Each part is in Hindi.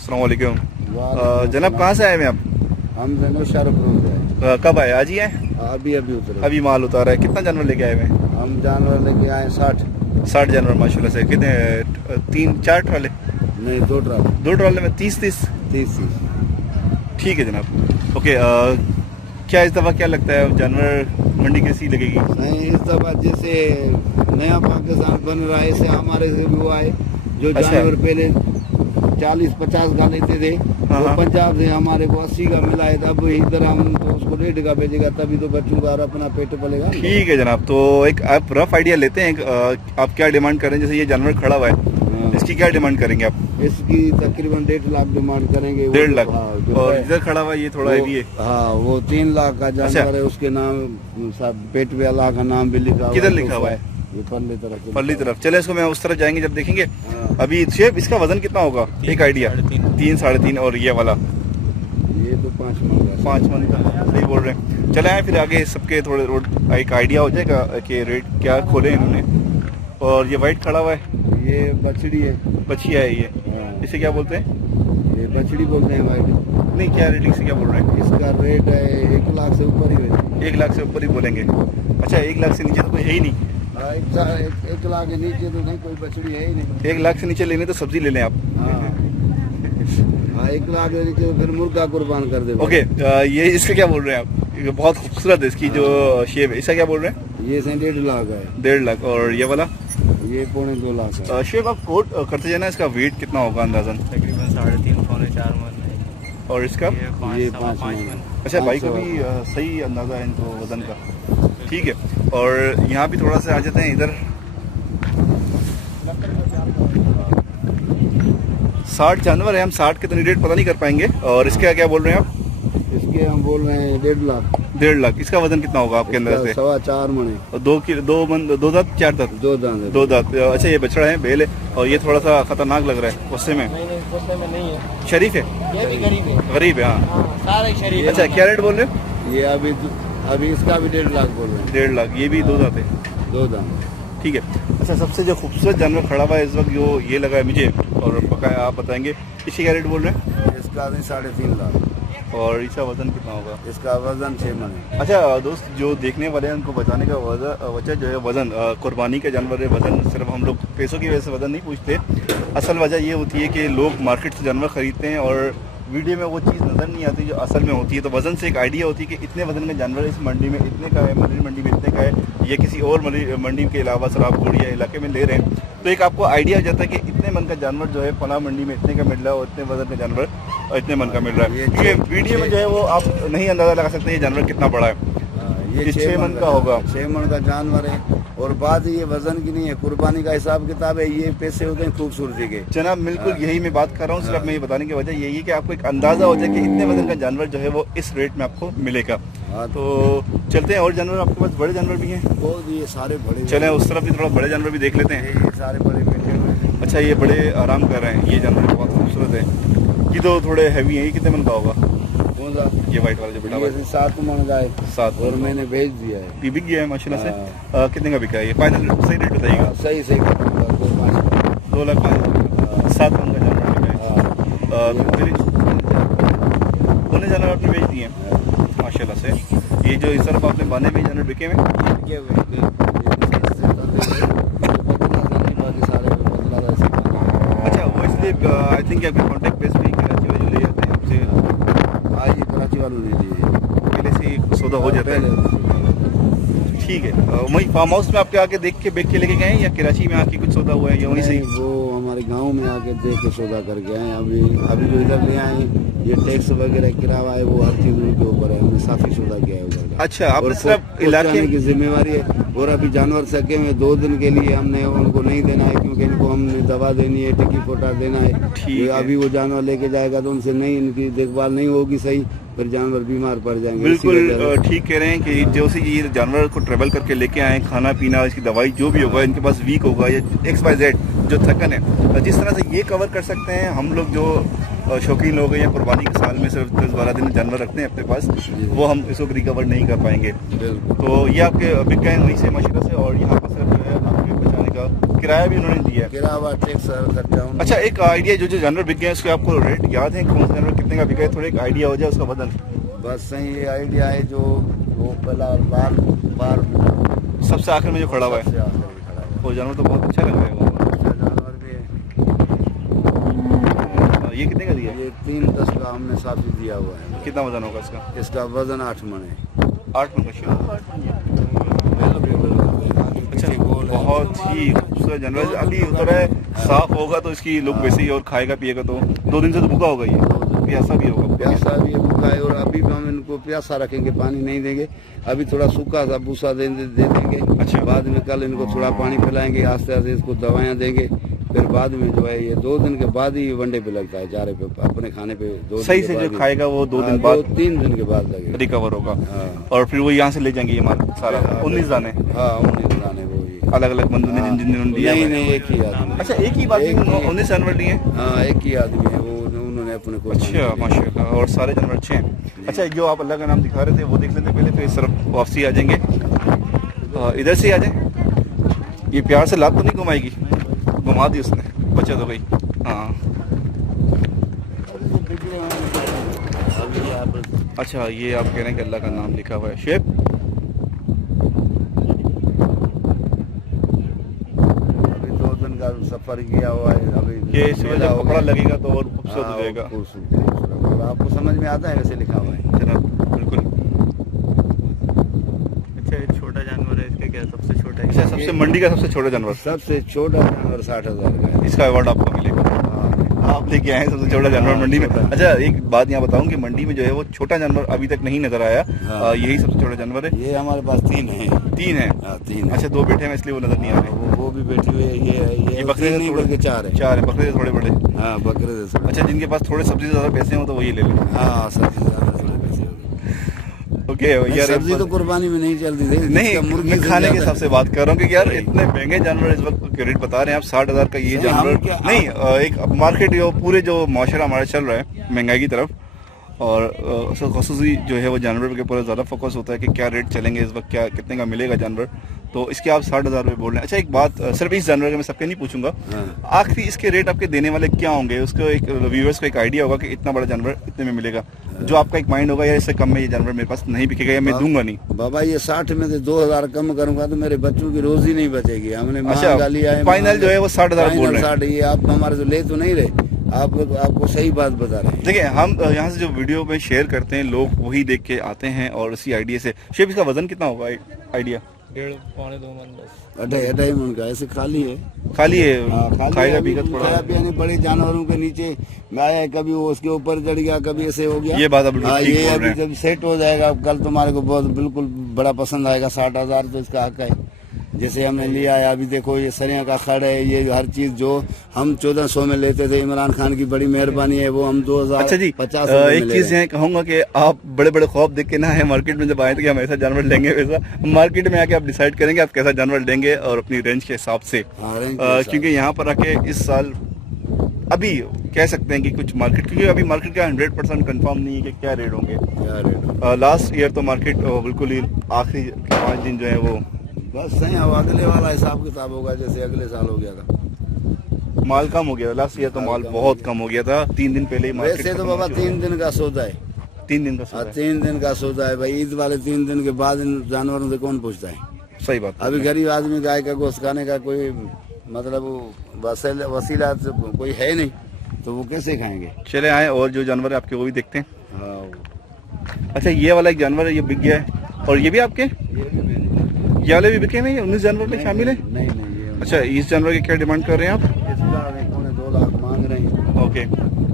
अस्सलाम वालेकुम। जनाब कहाँ से आए हैं आप? हम शाहरुख कब आए? आज ही आए? अभी अभी उतरे। अभी माल उतारा है। कितना जानवर लेके आए हुए हैं? हम जानवर लेके आए 60 जानवर माशाल्लाह से। कितने? 3-4 ट्राले? नहीं, 2 ट्रक। 2 ट्राले में 30। ठीक है जनाब। ओके। क्या इस दफ़ा क्या लगता है जानवर मंडी कैसी लगेगी? नहीं, इस दफा जैसे नया पाकिस्तान बन रहा है ऐसे हमारे से भी हुआ है। जो जानवर पहले 40-50 का लेते थे वो पंजाब से हमारे को 80 का मिला है। अब इधर हम तो उसको 1.5 का बेचेगा, तभी तो बच्चों का और अपना पेट पलेगा। ठीक है जनाब। तो एक आप रफ आइडिया लेते हैं। आप क्या डिमांड करें? जैसे ये जानवर खड़ा हुआ है, इसकी क्या डिमांड करेंगे आप? इसकी तकरीबन 1.5 लाख डिमांड करेंगे। 1.5 लाख। और इधर खड़ा हुआ ये थोड़ा हेवी है। हाँ, वो 3 लाख का जानवर है। उसके नाम पेट पे अल्लाह का नाम भी लिखा हुआ। किधर लिखा हुआ है? ये पल्ली तरफ। चले इसको मैं उस तरफ जाएंगे जब देखेंगे। अभी शेप इसका वजन कितना होगा? एक आइडिया। 3-3.5। और ये वाला ये तो 5 मन का। सही बोल रहे हैं। चले आए फिर आगे सबके थोड़े रोड एक आइडिया हो जाएगा कि रेट क्या खोले इन्होंने। और ये वाइट खड़ा हुआ है, ये बछड़ी है। बछिया है ये। इसे क्या बोलते हैं? ये बछड़ी बोलते हैं वाइट। नहीं, क्या रेटिंग से क्या बोल रहे हैं? इसका रेट है 1 लाख से ऊपर ही है। 1 लाख से ऊपर ही बोलेंगे? अच्छा, 1 लाख से नीचे तो कोई है ही नहीं। 1 लाख के नीचे तो नहीं, कोई बछड़ी है ही नहीं। 1 लाख से नीचे लेने तो सब्जी ले लें आप। हाँ, 1 लाख के नीचे तो फिर मुर्गा कुर्बान कर दे। ओके। ये इसका क्या बोल रहे हैं आप? ये बहुत खूबसूरत है इसकी जो शेप है। इसका क्या बोल रहे हैं? ये 1.5 लाख है। 1.5 लाख। और ये वाला? ये 2.25 लाख है। शेप आप कोट करते जाना, इसका वेट कितना होगा अंदाजन? तकरीबन 3.5-4 मन। और इसका? ये 5 मन। अच्छा, भाई को भी सही अंदाजा है इनको वजन का। ठीक है। और यहाँ भी थोड़ा सा आ जाते हैं इधर। 60 जानवर है। हम 60 के तो रेट पता नहीं कर पाएंगे। और इसका क्या बोल रहे हैं आप? इसके हम बोल रहे हैं 1.5 लाख। 1.5 लाख। इसका वजन कितना होगा आपके अंदर से? 4.25 मन है। 2 दांत 4 दांत? 2 दांत। अच्छा, ये बछड़ा है, बेल है। और ये थोड़ा सा खतरनाक लग रहा है गुस्से में। गुस्से में नहीं है, शरीफ है। ये भी गरीब है। गरीब है, हाँ। सारे शरीफ। अच्छा, क्या रेट बोल रहे हो? ये अभी इसका भी 1.5 लाख बोल रहे हैं। 1.5 लाख। ये भी 2 दांत है? 2 दांत। ठीक है। अच्छा, सबसे जो खूबसूरत जानवर खड़ा हुआ है इस वक्त जो ये लगा है मुझे, और बकाया आप बताएंगे, इसकी क्या रेट बोल रहे हैं? इसका भी 3.5 लाख। और इसका वजन कितना होगा? इसका वजन 6 मन है। अच्छा दोस्त, जो देखने वाले हैं उनको बताने का वजह जो है वजन, कुर्बानी का जानवर है। वजन सिर्फ हम लोग पैसों की वजह से वजन नहीं पूछते। असल वजह ये होती है कि लोग मार्केट से जानवर खरीदते हैं और वीडियो में वो चीज़ नज़र नहीं आती जो असल में होती है। तो वजन से एक आइडिया होती है कि इतने वजन का जानवर इस मंडी में इतने का है, मंडी में इतने का है, या किसी और मंडी के अलावा सराबगोड़ी या इलाके में ले रहे हैं। तो एक आपको आइडिया हो जाता है कि इतने मन का जानवर जो है फला मंडी में इतने का मिल रहा है और इतने वजन का जानवर इतने मन का मिल रहा है। क्योंकि वीडियो में जो है वो आप नहीं अंदाज़ा लगा सकते ये जानवर कितना बड़ा है। ये 6 मन का होगा। 6 मन का जानवर है। और बात ये वजन की नहीं है, कुर्बानी का हिसाब किताब है। ये पैसे होते हैं खूबसूरती के। जनाब बिल्कुल यही मैं बात कर रहा हूँ। सिर्फ मैं ये बताने की वजह यही है कि आपको एक अंदाजा हो जाए कि इतने वजन का जानवर जो है वो इस रेट में आपको मिलेगा। तो चलते हैं। और जानवर आपके पास बड़े जानवर भी हैं? बहुत, ये सारे बड़े। चलें उस तरफ भी थोड़ा बड़े जानवर भी देख लेते हैं। ये सारे बड़े बैठे हुए हैं। अच्छा, ये बड़े आराम कर रहे हैं। ये जानवर बहुत खूबसूरत है। ये तो थोड़े हैवी हैं। ये कितने मन का होगा? ये वाइट वाला जो बिठा 7 मन का है। 7। और मैंने भेज दिया है। ये बिक गया है माशाल्लाह से। कितने का बिका है ये? फाइनल सही रेट बताइएगा। सही 2 लाख 5 7 मन का जानवर बिका है। दोनों जानवर आपने बेच दिए हैं माशाल्लाह से। ये जो इस तरफ आपने बाने हुए जानवर बिके हुए? अच्छा, वो इसलिए आई थिंक आपके कॉन्टेक्ट बेस पे कराची वाले जो ले जाते हैं आपसे। आज कराची वालों ने दिए, पहले से ही सौदा हो जाता है। ठीक है। वही फार्म हाउस में आपके आके देख के लेके गए हैं या कराची में आके कुछ सौदा हुआ है या वहीं से? वो हमारे गांव में आके देख के सौदा करके आए। अभी जो इधर ले आए, ये टैक्स वगैरह किराया है, वो हर चीज उनके ऊपर है। हमने साफी सौदा किया है उधर का। अच्छा, आपने सिर्फ इलाके की जिम्मेवारी है। और अभी जानवर सके हुए 2 दिन के लिए हमने उनको नहीं देना है, क्योंकि इनको हमने दवा देनी है, टिकी पोटा देना है। ठीक है। अभी वो जानवर लेके जाएगा तो उनसे नहीं, इनकी देखभाल नहीं होगी सही, फिर जानवर बीमार पड़ जाएंगे। बिल्कुल ठीक कह रहे हैं कि जो सी ये जानवर को ट्रेवल करके लेके आए, खाना पीना, इसकी दवाई जो भी होगा, इनके पास वीक होगा या XYZ जो थकन है, जिस तरह से ये कवर कर सकते हैं हम लोग जो शौकीन लोग हैं या कुर्बानी के साल में सिर्फ 10-12 दिन जानवर रखते हैं अपने पास, वो हम इसको रिकवर नहीं कर पाएंगे। तो ये आपके बिक गए वहीं से माशाल्लाह से। और यहाँ पर सर जो है आपके बचाने का किराया भी उन्होंने दिया है। किराया टैक्स खर्चा। अच्छा, एक आइडिया, जो जानवर बिक गए हैं उसके आपको रेट याद है? कौन सा जानवर कितने का बिका है? थोड़ा एक आइडिया हो जाए उसका वजन। बस सही ये आइडिया है जो वो पहला बार बार सबसे आखिर में जो खड़ा हुआ है, सबसे आखिर में खड़ा है। वो जानवर तो बहुत अच्छा लग रहा है। वो अच्छा जानवर भी है। ये कितने का दिया? ये 3-10 का हमने साथी दिया हुआ है। कितना वजन होगा इसका? इसका वजन 8 मन है। 8 मन का शेर। अच्छा, पीछे गोल है। बहुत ही खूबसूरत जानवर। अभी उतर है, साफ होगा तो इसकी लुक वैसे ही, और खाएगा पिएगा तो 2 दिन से तो भूखा होगा ये, प्यासा भी होगा। प्यासा भी भूखा है, और अभी भी हम इनको प्यासा रखेंगे, पानी नहीं देंगे। अभी थोड़ा सूखा सा भूसा दे देंगे। अच्छा। बाद में कल इनको थोड़ा पानी पिलाएंगे, आस्ते आस्ते इसको दवाइयाँ देंगे। फिर बाद में जो है ये 2 दिन के बाद ही वनडे पे लगता है, चारे पे, अपने खाने पे 2 सही से जो खाएगा वो 2 दिन बाद, 3 दिन के बाद लगेगा, रिकवर होगा। हाँ। और फिर वो यहाँ से ले जाएंगे ये माल सारा। 19 दाने हाँ 19 दाने वो ही। अलग अलग बंदों ने जिन दिया नहीं है। नहीं, एक ही आदमी। अच्छा, एक ही बात, 19 जानवर लिए? हाँ एक ही आदमी है वो, उन्होंने अपने को। अच्छा, माशाल्लाह। और सारे जानवर अच्छे हैं। अच्छा, जो आप अल्लाह का नाम दिखा रहे थे वो देख लेते पहले, फिर इस तरफ वापसी आ जाएंगे। इधर से ही आ जाए। ये प्यार से लात तो नहीं घुमाएगी? घुमा दी उसने, बचा तो गई। हाँ अच्छा, ये आप कह रहे हैं कि अल्लाह का नाम लिखा हुआ है। शेप अभी 2 दिन का सफर किया हुआ है। अभी ये इसमें जब कपड़ा लगेगा तो और खूबसूरत हो जाएगा। आपको समझ में आता है कैसे लिखा हुआ है? जनाब बिल्कुल। अच्छा, ये छोटा जानवर है, इसका क्या सबसे छोटा है? अच्छा, सबसे मंडी का सबसे छोटा जानवर, सबसे छोटा जानवर 60,000 का है। इसका अवार्ड आपको मिलेगा। आप लेके आए हैं सबसे छोटा जानवर मंडी में। छोटा। अच्छा, एक बात यहाँ बताऊं कि मंडी में जो है वो छोटा जानवर अभी तक नहीं नजर आया। हाँ। यही सबसे छोटा जानवर है। ये हमारे पास 3 है। 3 है? 3 है। अच्छा, 2 बैठे हैं इसलिए वो नजर नहीं आ रहे। वो भी बैठी हुई है। ये बकरे नहीं बल्कि 4 है। 4 है, बकरे से थोड़े बड़े। हाँ बकरे से थोड़े। अच्छा, जिनके पास थोड़े सब्जी से ज्यादा पैसे हो तो वही ले लें। हाँ सब्जी ज्यादा थोड़े पैसे होते ओके हैं। यार, सब्जी तो कुर्बानी में नहीं चलती थी। नहीं, जिसका मुर्गी मैं से खाने के ज्यादा- हिसाब से बात कर रहा हूँ कि यार इतने महंगे जानवर इस वक्त के रेट बता रहे हैं आप। 60,000 का ये हम जानवर क्या- नहीं, एक मार्केट जो पूरे जो माशरा हमारा चल रहा है महंगाई की तरफ, और खसूसी जो है वो जानवर के ऊपर ज़्यादा फोकस होता है कि क्या रेट चलेंगे इस वक्त, क्या कितने का मिलेगा जानवर, तो इसके आप 60,000 रुपये बोल रहे हैं। अच्छा, एक बात, सिर्फ इस जानवर का मैं सबके नहीं पूछूंगा, हाँ। आखिरी इसके रेट आपके देने वाले क्या होंगे? उसको एक व्यूअर्स को एक आइडिया होगा कि इतना बड़ा जानवर इतने में मिलेगा, जो आपका एक माइंड होगा या इससे कम में ये जानवर मेरे पास नहीं बिकेगा या मैं दूंगा नहीं। बाबा ये 60 में से 2,000 कम करूंगा तो मेरे बच्चों की रोजी नहीं बचेगी। हमने अच्छा, महंगा लिया है। फाइनल जो है वो 60,000 बोल रहे हैं। 60, ये आप हमारे से ले तो नहीं रहे, आपको सही बात बता रहे हैं। देखिए, हम यहाँ से जो वीडियो में शेयर करते हैं लोग वही देख के आते हैं और उसी आइडिया से। शेफ, इसका वजन कितना होगा आइडिया? 1.5-2 मन बस। 2.5 मन का ऐसे खाली है। खाली है, खाली खाएगा है, पीगा अभी थोड़ा। खाया पिया नहीं। बड़े जानवरों के नीचे आया, कभी वो उसके ऊपर चढ़ गया, कभी ऐसे हो गया। ये बात आप बिल्कुल ठीक ये बोल अभी रहे हैं। जब सेट हो जाएगा कल तुम्हारे को बहुत बिल्कुल बड़ा पसंद आएगा। 60,000 तो इसका हक है। जैसे हमने लिया है, अभी देखो ये सरिया का खड़ है, ये हर चीज जो हम 1400 में लेते थे, इमरान खान की बड़ी मेहरबानी है, वो हम 2050 अच्छा जी, एक चीज है कहूंगा कि आप बड़े बड़े ख्वाब देख के ना है मार्केट में जब आए थे कि हम ऐसा जानवर लेंगे, वैसा मार्केट में आके आप डिसाइड करेंगे आप कैसा जानवर लेंगे और अपनी रेंज के हिसाब से। क्योंकि यहाँ पर आके इस साल अभी कह सकते हैं कि कुछ मार्केट, क्योंकि अभी मार्केट का 100% कंफर्म नहीं है कि क्या रेट होंगे। लास्ट ईयर तो मार्केट बिल्कुल ही आखिरी 5 दिन जो है वो बस सही। अब अगले वाला हिसाब किताब होगा जैसे अगले साल हो गया था। माल कम हो गया। लास्ट ईयर तो माल बहुत कम हो गया था। 3 दिन पहले ही मार्केट वैसे तो बाबा 3 दिन का सौदा है। 3 दिन का सौदा है। 3 दिन का सौदा है भाई। ईद वाले 3 दिन के बाद इन जानवरों से कौन पूछता है? सही बात। अभी गरीब आदमी गाय का गोश्त खाने का कोई मतलब वसीला कोई है नहीं, तो वो कैसे खाएंगे? चले आए और जो जानवर है आपके वो भी देखते हैं। हाँ। अच्छा, ये वाला एक जानवर है, ये बिक गया है। और ये भी आपके, ये वाले भी बिके हैं? ये 19 जानवर में शामिल है? नहीं ये अच्छा, इस जानवर की क्या डिमांड कर रहे हैं आप? इसका 2 लाख मांग रहे हैं। ओके,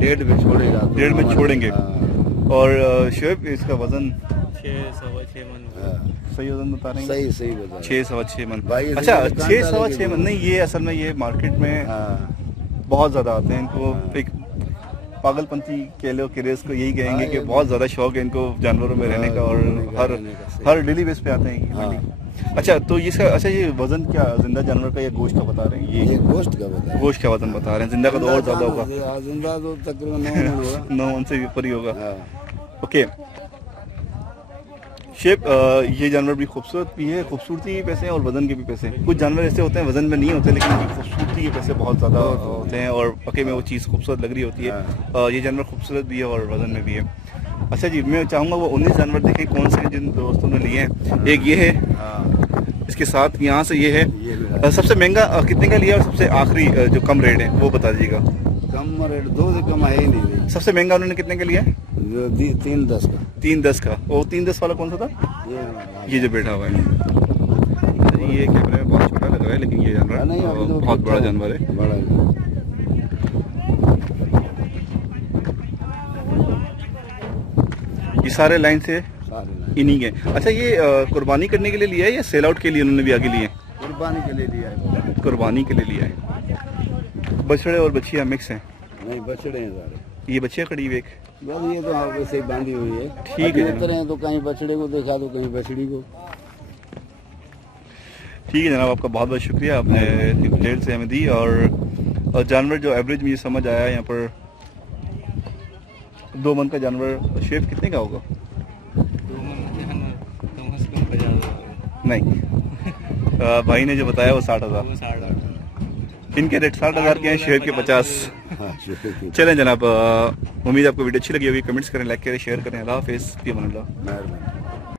1.5 में छोड़ेगा। 1.5 में छोड़ेंगे। हाँ। और शेफ, इसका वजन 6-6.5 मन। सही वजन बता रहे हैं? सही बता। 6-6.5 मन। भाई ये अच्छा, दुकानदार 6-6.5 के मन नहीं, ये असल में ये मार्केट में हाँ। बहुत ज्यादा आते हैं। इनको एक पागलपंती कह लो कि रेस को यही कहेंगे कि बहुत ज्यादा शौक है इनको जानवरों में रहने का, और हर डेली बेस पे आते हैं मंडी। अच्छा, तो इसका, अच्छा ये वजन क्या जिंदा जानवर का या गोश्त का बता रहे हैं? ये गोश्त का बता रहे गोश्त का वजन बता रहे हैं। जिंदा का तो और ज्यादा होगा, जिंदा तो तकरीबन 9 मन होगा। 9 मन से ऊपर ही होगा। हाँ। ओके शेप ये जानवर भी खूबसूरत भी है, खूबसूरती के पैसे हैं और वजन के भी पैसे हैं। कुछ जानवर ऐसे होते हैं वजन में नहीं होते लेकिन उनकी खूबसूरती के पैसे बहुत ज़्यादा होते हैं और पके में वो चीज़ खूबसूरत लग रही होती है। ये जानवर खूबसूरत भी है और वजन में भी है। अच्छा जी, मैं चाहूँगा वो 19 जानवर देखें कौन से जिन दोस्तों ने लिए हैं। एक ये है, इसके साथ यहाँ से ये है। सबसे महंगा कितने का लिया और सबसे आखिरी जो कम रेट है वो बता दीजिएगा। कम रेट 2 से कम है ही नहीं। सबसे महंगा उन्होंने कितने का लिया है? 310 का। 310 का। वो 310 वाला कौन सा था? ये जो बैठा हुआ है। ये कैमरे में बहुत छोटा लग रहा है लेकिन ये जानवर तो बहुत बड़ा जानवर है। बड़ा ये सारे लाइन से इन्हीं के। अच्छा, ये कुर्बानी करने के लिए लिया है या सेल आउट के लिए उन्होंने भी आगे लिए? कुर्बानी के लिए लिया है। कुर्बानी के लिए लिया है। बछड़े और बछिया मिक्स हैं? नहीं, बछड़े हैं सारे। ये बछिया करीब एक। बस ये तो वैसे ही बांधी हुई है। ठीक है उतर हैं तो कहीं बछड़े को देखा तो कहीं बछड़ी को। ठीक है जनाब, आपका बहुत बहुत शुक्रिया, आपने इतनी डिटेल से हमें दी। और जानवर जो एवरेज मुझे समझ आया यहाँ पर 2 मन का जानवर शेप कितने का होगा? 2 मन जानवर कम से कम 50,000। नहीं भाई ने जो बताया वो 60,000। 60,000 इनके रेट 60,000 के हैं, शेप के 50। चलें जनाब, उम्मीद आपको वीडियो अच्छी लगी होगी। कमेंट्स करें, लाइक करें, शेयर करें। अल्लाह हाफिज़। मेहरबानी।